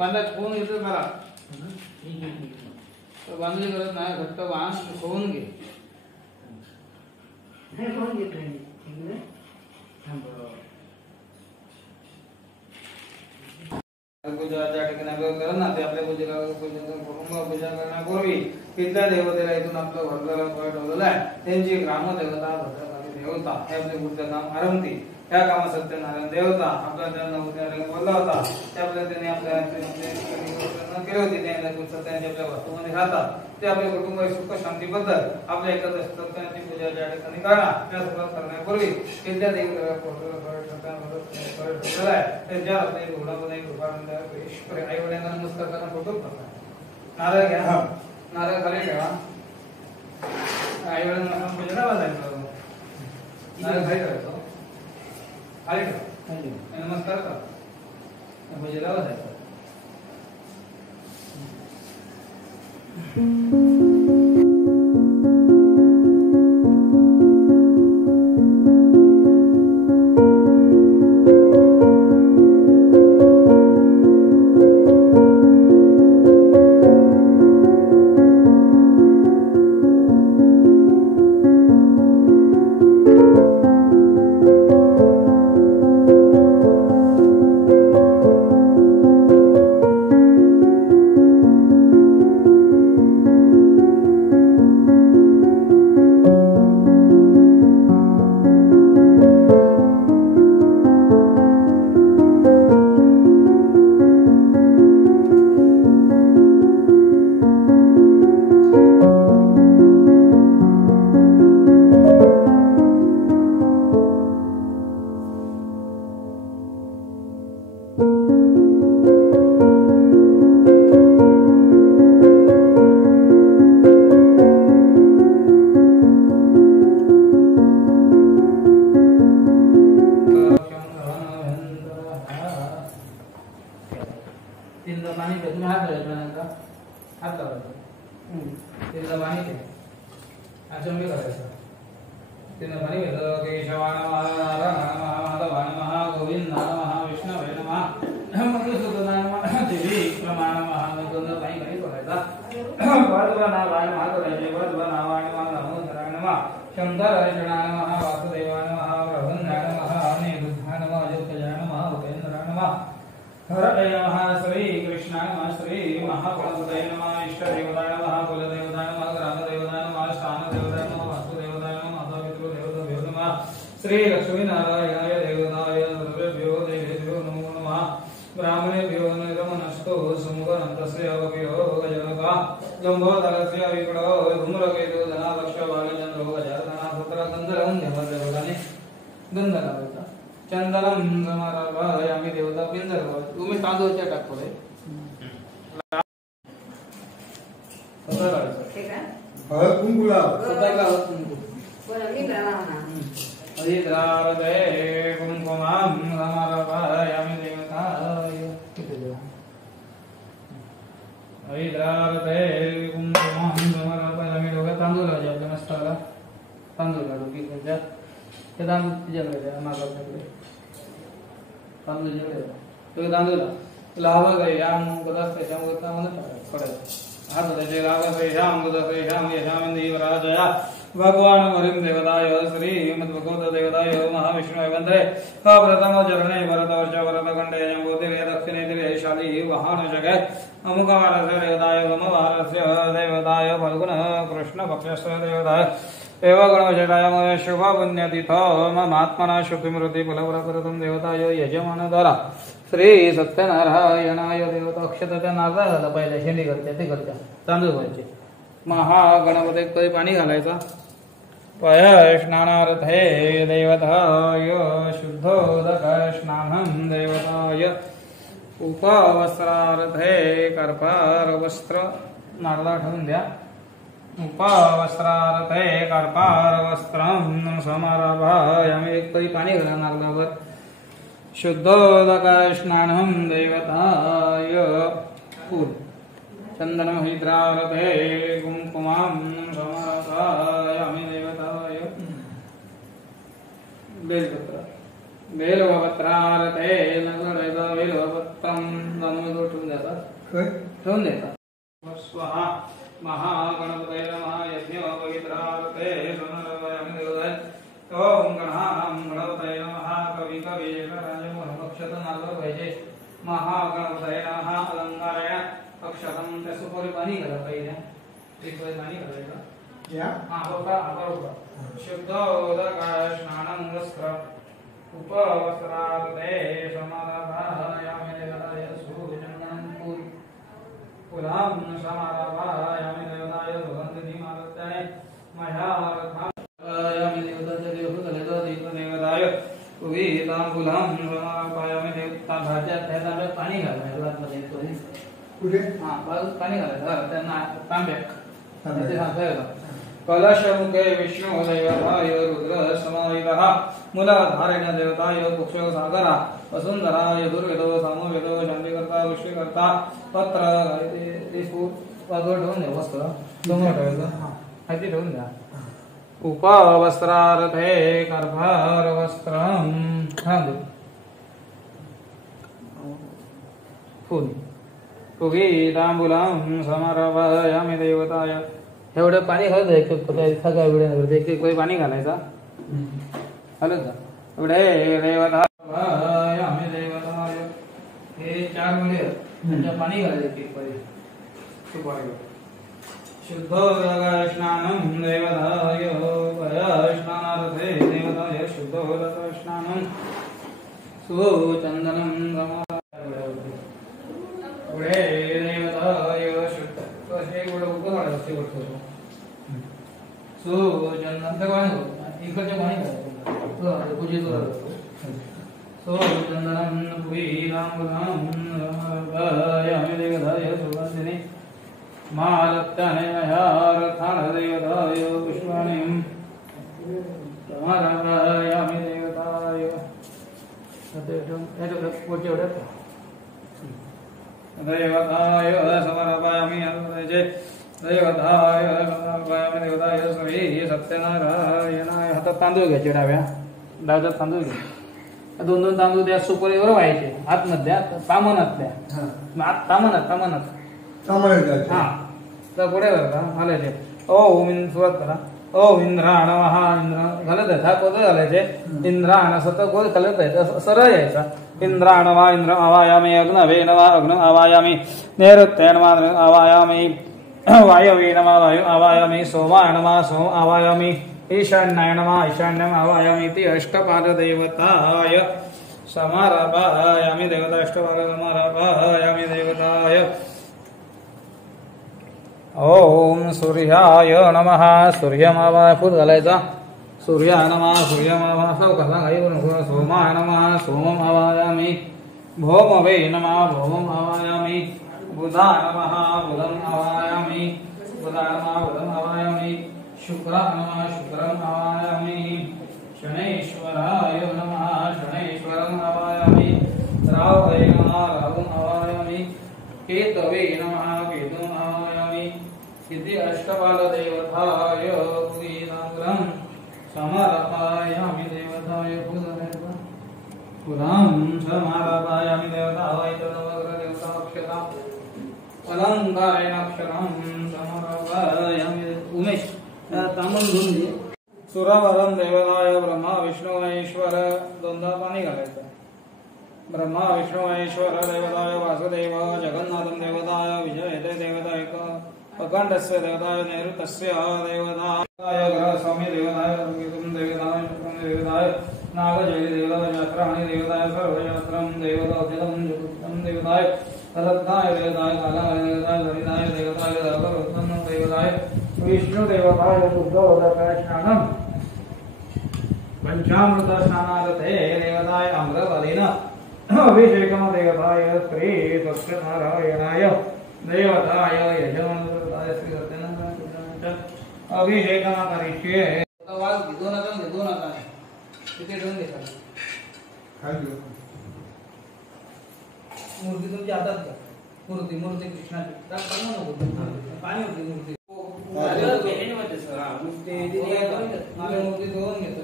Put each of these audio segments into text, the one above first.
बांधा खोवून घेतो मला बांधली गरज नाही घट्ट बांध खोवून घे पूजा ज्या ठिकाणी आपल्याला करत ना ते आपल्या पूजा करण्यापूर्वी तिथल्या देवतेला इथून आपलं भरलेलं फळ ठेवलेलं आहे त्यांची ग्रामदेवता भद्रकाली देवता हे आपले बुद्ध नाम आरंभती त्या कामा सत्यनारायण देवता आपल्या त्यांना उद्याला बोलला होता त्यामुळे त्यांनी आपल्या केले होते त्यांनी सत्याने आपल्या वस्तूमध्ये राहतात ते आपल्या कुटुंब सुख शांतीबद्दल आपल्या एकत्र सत्याची पूजा ज्या ठिकाणी करणार त्या सुरुवात करण्यापूर्वी तिथल्या देवतेला त्यांच्या आपल्या घोडामध्ये ईश्वर आई वडिलांना नमस्कार करणं फोटो नारळ घ्या नारळ खाली ठेवा आई वडिलांना पूजा वाजायचं नारळ खाली ठेवायचं खाली ठेवा नमस्कार करा पूजेला वाजायचं श्री लक्ष्मी नारायणाय देवताय सर्वेभ्यो देवेभ्यो नमो नमः ब्राह्मणेभ्यो नमस्तो समुगन्तस्य अवभ्यो गजनका लंबोदरस्य विपणो धूम्रकेतो धनालक्ष्य भागचन्द्रो गजानना पुत्र गन्धर्वं देवदेवतानि गन्धर्वता चंदनम समारभायामि देवता पिंजरव तुम्ही तांदूळच्या टाकतोय हळद कुंकू लाव स्वतःला हळद कुंकू मी ब्राह्मण अधिद्रावते कुंकुमं समारभायामि देवताय अधिद्रावते कुंकुमं समारभायामि देवताय तांदूळ लावायचे आपल्या मस्ताला तांदूळ लाडू की कोणत्या ते तांदूळ तुझ्याकडे मागाकडे तांदूळ जिकडे तो तांदूळ लावा गए याम गदास के श्याम गदा मन पडायचं हात त्याचे लावा गए श्याम गदास के श्याम यशाम देवराजया भगवान वरिम देवताय श्री मद्भगवत देवताय महाविष्णु वंदे प्रथम चरणे भरतवर्ष भरतखंडे जम्बोदरे दक्षिणे दिले शाली वाहन जगै अमुकवारस्य देवताय गमवारस्य देवताय फल्गुन कृष्ण पक्षस्य देवताय एव गणवशटाय शुभ पुण्यतिथ ममात्मना शुभमृति फलप्रदं देवताय यजमानद्वारा श्री सत्यनारायणाय देवता अक्षताच्या नारळ झाला पहिल्या शेंडी करते ते करते तांदूळ व्हायचे महागणपती कधी पाणी घालायचा पय स्नानार्थे देवताय शुद्धोदक स्नानं देवताय उपवस्त्रार्थे कर्पार वस्त्र नारळा ठेवून द्या उपवस्त्रार्थे कर्पार वस्त्रं समारभायामि एक कधी पाणी घाला नारळावर शुद्धोदक स्नानं देवताय फूल चंदनम हिद्रावते कुंकुमं समारभायामि देवताय बेलपत्र बेलवपत्रारते नगरदा बेलवपत्रम जाणून ठेवून देतात. ठेवून देतात. स्वाहा महागणपतये नमः. यज्ञोपवित्रारते सोनरवयं देवताय. ओम गणानां गणपतये नमः. कवी कवीश्वराय मोहक्षत नागर पाहिजे. महागणपतये नमः. अलंकारेण अक्षतं त्या सुपारी पाणी घाला पाहिजे. एक वेळ पाणी घालायचं. या बरोबर. शुद्धोदकाय स्नानं वस्त्र उपवस्त्रार्थे समारभायामि देवताय सूर्यं कुलां समारभायामि देवताय सुगन्धिमालत्याय मह्यारथायामि देवताय देवताय उगीतां कुलां समारभायामि देवता भाज्यात त्याला पाणी घालायचं आतमध्ये थोडी. कुठे बाजूत पाणी घालायचं त्यांना तांब्यात. ते सांगायचं कलशमुखे विष्णु देवताय रुद्र समावितः मूलाधारेण देवताय कुक्षसागरा वसुंधराय दुर्वेदो सामवेदो शांतिकर्ता वृष्टिकर्ता पत्र ते बाजूला ठेवून द्या. वस्त्र समोर ठेवायचं. हाती ठेवून द्या. उपवस्त्रार्थे कर्भारवस्त्रं फुल उगीतांबूलं समारभायामि देवताय. एवढं पाणी घालत एक सगळ्या वेळेला एक एक पाणी घालायचा. घालत जा. एवढे देवतायामि देवताय. हे 4 वेळे म्हणजे पाणी घालायचं एक पाणी. शुद्धोदकाय स्नानं देवताय. स्नानार्थे देवताय शुद्धोदकाय स्नानं सुचन्दनं पुढे देवताय शुद्ध असे एवढं उपकारायचं शेवटचं. सुचंदन इकडच्या पाणी घालायचं. पूजेचं सुचंदनं पुरीरामयामि देवताय सुगन्धिनी मालत्याने मह्यारथान देवताय पुष्पाणिं समारभायामि देवताय. देवताय समर्पयामि देवताय समर्पयामि देवताय श्री सत्यनारायणाय. हातात तांदूळ घ्यायचे. डाव्यात तांदूळ घ्या. 2 तांदूळ त्या सुपारीवर व्हायचे. आतमध्ये तामनातल्या तामनात हा तर पुढे बघा घालायचे. ओम सुरुवात करा. ओम इंद्राण महा इंद्र घालत आहे. हा कोणतं घालायचे. इंद्राण सतत गोल घालत आहे. सरळ यायचा. इंद्राण वा इंद्र आवायामी अग्नवे नवा अग्न आवायामी नैऋत्येन वा आवायामी वायवे नवा वायु आवायामी सोमाय नमः सोम आवायामी ईशान्याय नमः ईशान्यम आवायामी इति अष्टपाद देवताय समारभायामि देवताय. अष्टपाद समारभायामि देवताय. ओम सूर्याय नमः. सूर्यमावाय फूल घालायचा. सूर्याय नमः सूर्यमावा कसा काही नको. सोमाय नमः सोमम आवायामि. भौमवे नमः भौमम आवायामि. बुधाय नमः बुधम आवायामि. बुधाय नमः बुधम आवायामि. शुक्राय नमः शुक्रम आवायामि. शनैश्वराय नमः शनैश्वरम आवायामि. राहवे नमः राहुम आवायामि. केतवे नमः केतुम आवायामि. इति अष्टपाद देवताय उगीतांग्रं समारभायामि देवताय. पुरां समारभायामि देवताय. नवग्रह देवता अक्षरा अलंकारेण अक्षरं समारभायामि. उमेश तामन घेऊन दे. सुरवरं देवताय ब्रह्मा विष्णु महेश्वर. 2दा पाणी घालायचं. ब्रह्मा विष्णु महेश्वर देवताय वासुदेव. जगन्नाथं देवताय. विजयते देवताय. अखंडस्य देवताय. नैऋतस्य देवताय. ग्रहस्वामी देवताय. देवताय शुक्रं देवताय. नागजय देवताय. शास्त्राणि देवताय. सर्वशास्त्रं देवताय. देवताय रत्नाय देवताय. कालाय देवताय. हरिनाय देवताय. धर्मरत्नं देवताय. विष्णु देवताय. शुद्धोदकाय स्नानं पंचामृत स्नानार्थे देवताय. अमृतलिन अभिषेकं देवताय. श्री सत्यनारायणाय देवताय. यजमानदेवताय श्री सत्यनारायणाय अभिषेकं करिष्ये. दोन हाताने तिथे ठेवून घ्या. मूर्ती तुमच्या हातात घ्या. मूर्ती कृष्णाची. पाणी होती मूर्ती. मूर्ती धुवून घेतो.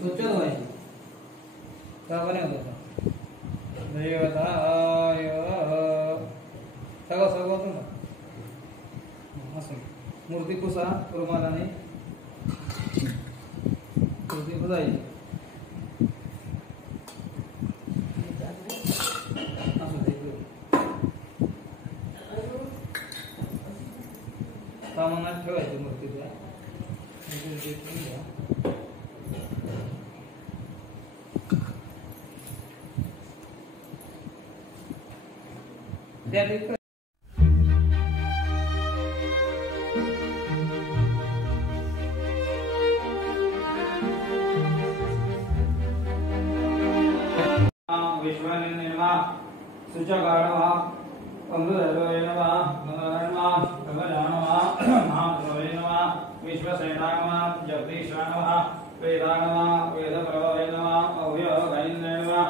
स्वच्छ धुवायची. का बने होता देवताय सगळं सगळं होतं ना असं मूर्ती पुसा रुमालाने मूर्ती पुसायची सामानात ठेवायची मूर्तीच्या त्या विश्वनिर्मा सुचकारणवा अमृतर्वैनवा नमः भगवानवा महाप्रभैनवा विश्वसेनानवा जगदीशानवा वेदानवा वेदप्रभैनवा अव्यगैनवा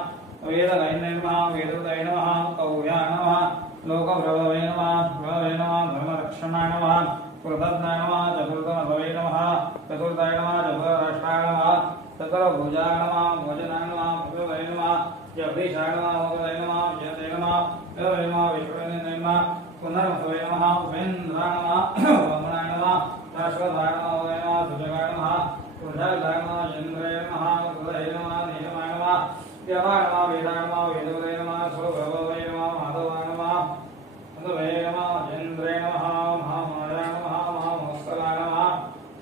वेदगैनवा वेददैनवा अव्यानवा लोकप्रभैनवा प्रभैनवा धर्मरक्षणानवा कृतज्ञानवा चतुर्थमभैनवा चतुर्थैनवा चतुर्राष्ट्रानवा चतुर्भुजानवा भोजनानवा प्रभैनवा जगदीशानवा भगवैनवा जयदैनवा देवैनवा विश्वनिर्मा पुनर्भवैनवा उपेन्द्रानवा वामनानवा शाश्वतानवा वैनवा सुजगानवा पुरुषार्धानवा चन्द्रैनवा कृतैनवा नीलमानवा यमानवा वेदानवा वेदवैनवा स्वभवैनवा माधवानवा अन्दवैनवा चन्द्रैनवा महामायानवा महामस्कलानवा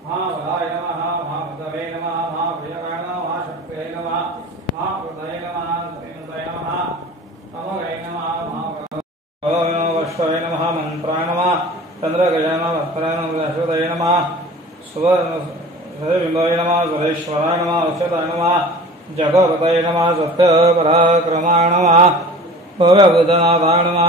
महाबलायनवा महामदवैनवा महाप्रियकानवा महाशक्तैनवा महाकृतैनवा श्रीमतैनवा अमगैनवा महावश्वैनवा मन्त्राणवा चन्द्रगजानवा भक्तरानवा अश्वतैनवा सुवबिम्बैनवा सुरेश्वरानवा औषधानवा जगपतैनवा सत्यपराक्रमाणवा भव्यभूतनाथानवा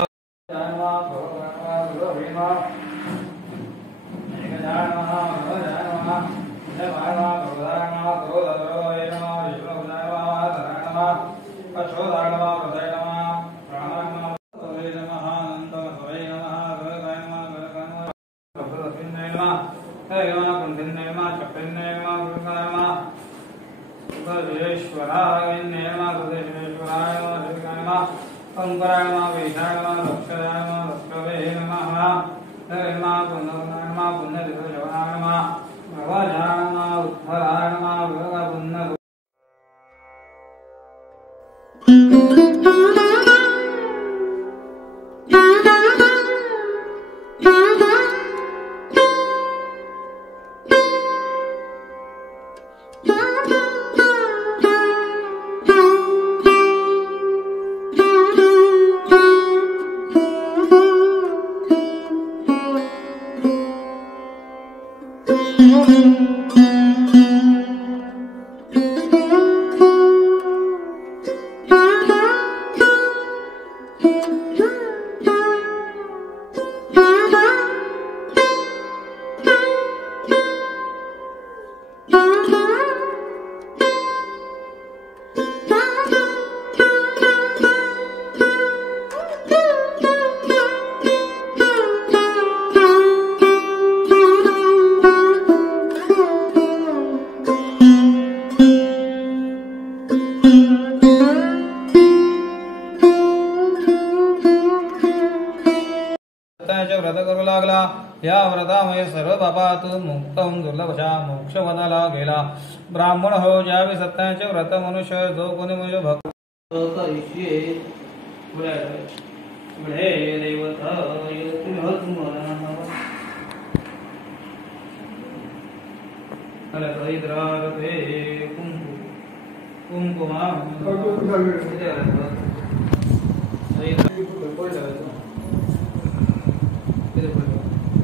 अंकुराणमा वैशाणमा लक्षराणमा लक्ष्मवे नमः नरमा पुण्यनामा पुण्यदिवशवनामा भवजाणमा उत्फलाणमा भगवपुण्य व्रत करू लागला या व्रतामुळे सर्व पापात मुक्त होऊन दुर्लभशा मोक्ष वनाला गेला ब्राह्मण हो ज्यावेळी सत्याचे व्रत मनुष्य जो कोणी मनुष्य भक्त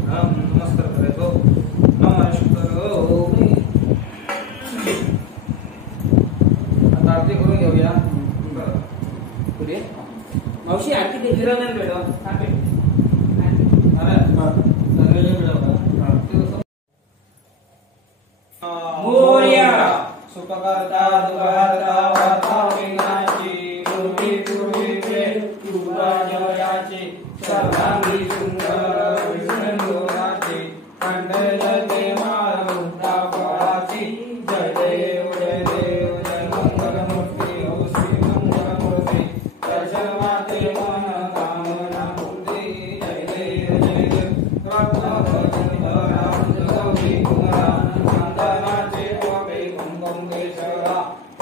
नमस्कार करायचो नमस्कार आता आरती करून घेऊया पुढे मावशी आरती घेतली नाही बेटा आरती अरे मोरया सुखकर्ता दुःखहर्ता वार्ता विघ्नाची पूर्वी पूर्वी कृपा जयाची सर्वांगी सुंदर विष्णुराची कंठजते मारुता फळाची जय देव जय मंगलमूर्ती हो श्री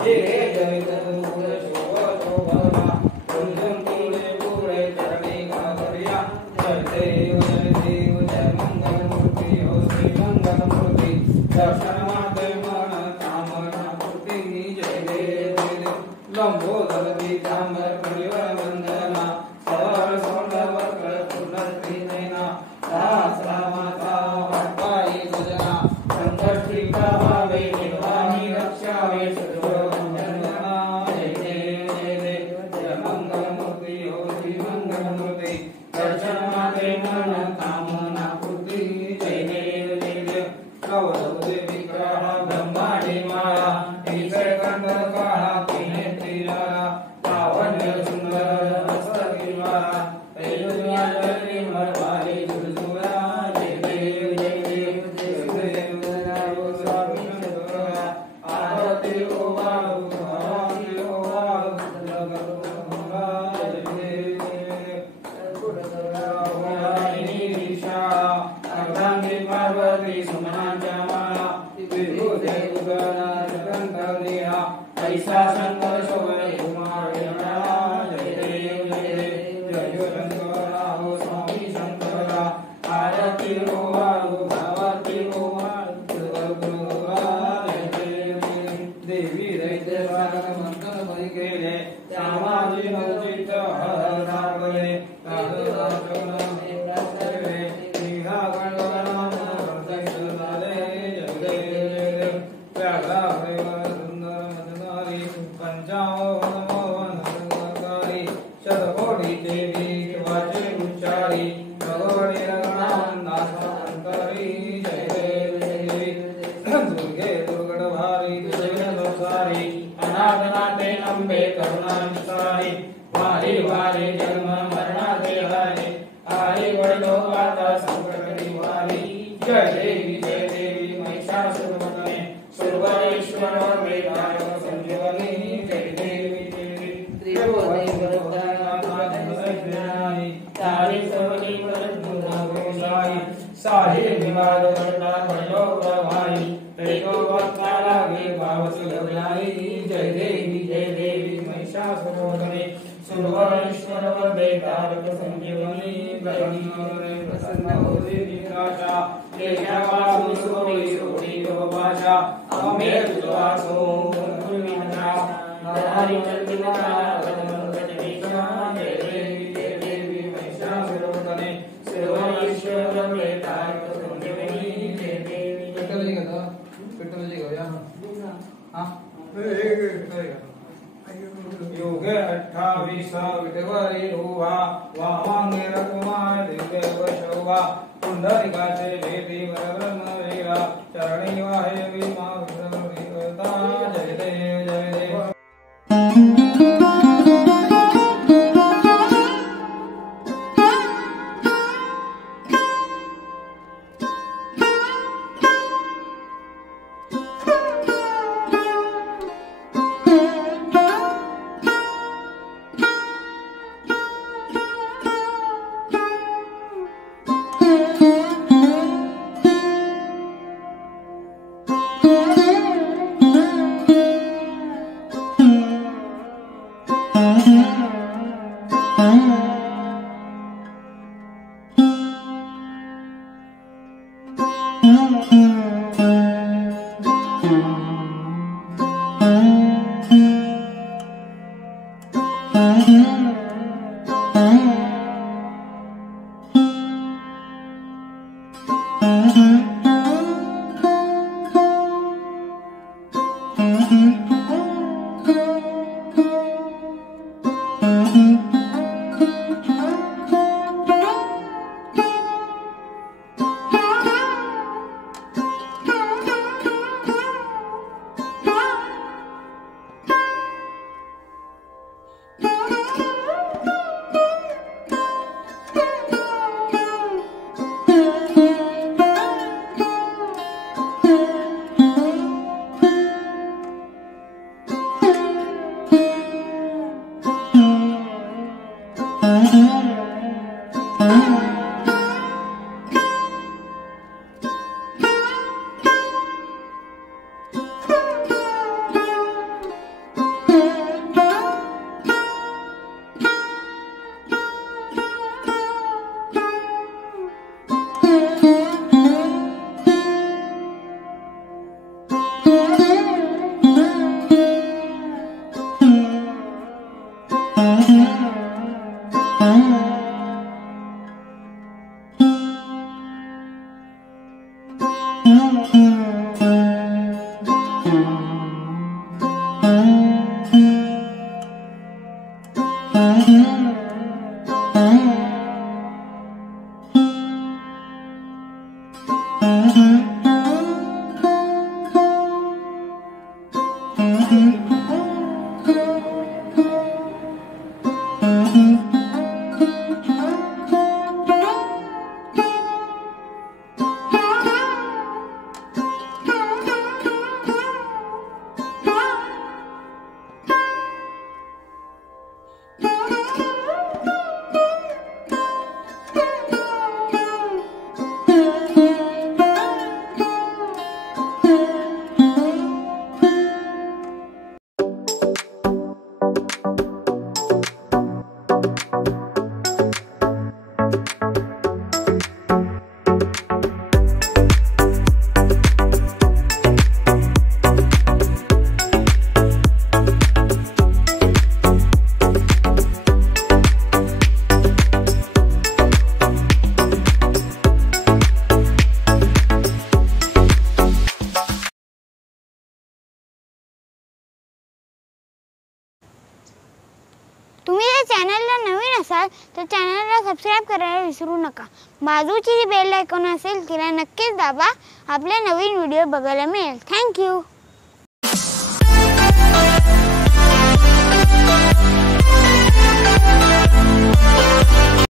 ये जय तनुपुर शोभा शोभा कुंजम पूरे पूरे चरणी गाधरिया जय देव जय मंगल मूर्ति हो श्री मंगल मूर्ति दर्शन माते मन कामना पूर्ति जय देव लंबोदर पीतांबर परिवार वंदना सवार सौंदर्य वक्र पूर्णश्री नैना सहस्रा माता पाई भजना संकष्टी प्रभावे निर्वाणी रक्षावे सर्ववंदना जय देव जय मंगल मूर्ति हो श्री मंगल मूर्ति दर्शन माते मन कामना पूर्ति जय देव कवच विग्रह ब्रह्मांडी माया ईश्वर कंठ काळा तिने त्रिराळा लावण्य सुंदर हस्तगिरा तैलुया जली मरवाली सुरसुरा जय देव जय देव स्वामी सुरा आरती ओ बाळू आरती ओ बाळू जय देव पुरदरावणी दिशा अर्धांगी पार्वती सुमनांच्या माळा विभूते उदरा जगंतरिया ऐसा शंकर शोभे कुमार जय देव जय शंकरा हो स्वामी शंकरा आरती हो वाळू भावाती हो जय देव देवी दैत्य स्वागत मंगल बळी केले सामाजी नवचित हर रावले शतकोटी देवी वाचे उच्चारी भगवती रघुनाथंकरी जय देव दुर्गे दुर्गट भारी दुर्गे दोसारी अनाथनाथे अंबे करुणा निसारी वारी वारी जन्म मरणाते हारी आरी वडलो आता संकट निवारी जय देवी महिषासुरमर्दिनी सुरवरेश्वर वेदाय संजीवनी जय देवी त्रिभुवनी वरदायी तारी सबली वरदुना गोसाई साहि विवाद वर्णा भयो प्रभाई तैको वक्ताला गे भाव सुलभलाई जय देवी महिषासुरमर्दिनी सुरवरेश्वर वेदाय संजीवनी गणोरे प्रसन्न होते निराशा लेखा वासु सोई सोई भाषा अमे दुवासो पुण्यना हरि चंद्रिका गणपतिका जय देवी महिषासुरमर्दिनी सुरवरेश्वर वेदाय संजीवनी जय देवी पेट्रोल जी का या हां योगे 28 विटवरी हुआ वामांगे रकुमार दिव्य शोभा पुंडरीकाचे वेदी वरब्रह्म वीरा चरणी वाहे विमा विरता जय देव जय देव तुम्ही जर चॅनलला नवीन असाल तर चॅनलला सबस्क्राइब करायला विसरू नका. बाजूची जी बेल आयकॉन असेल तिला नक्कीच दाबा. आपले नवीन व्हिडिओ बघायला मिळेल. थँक्यू.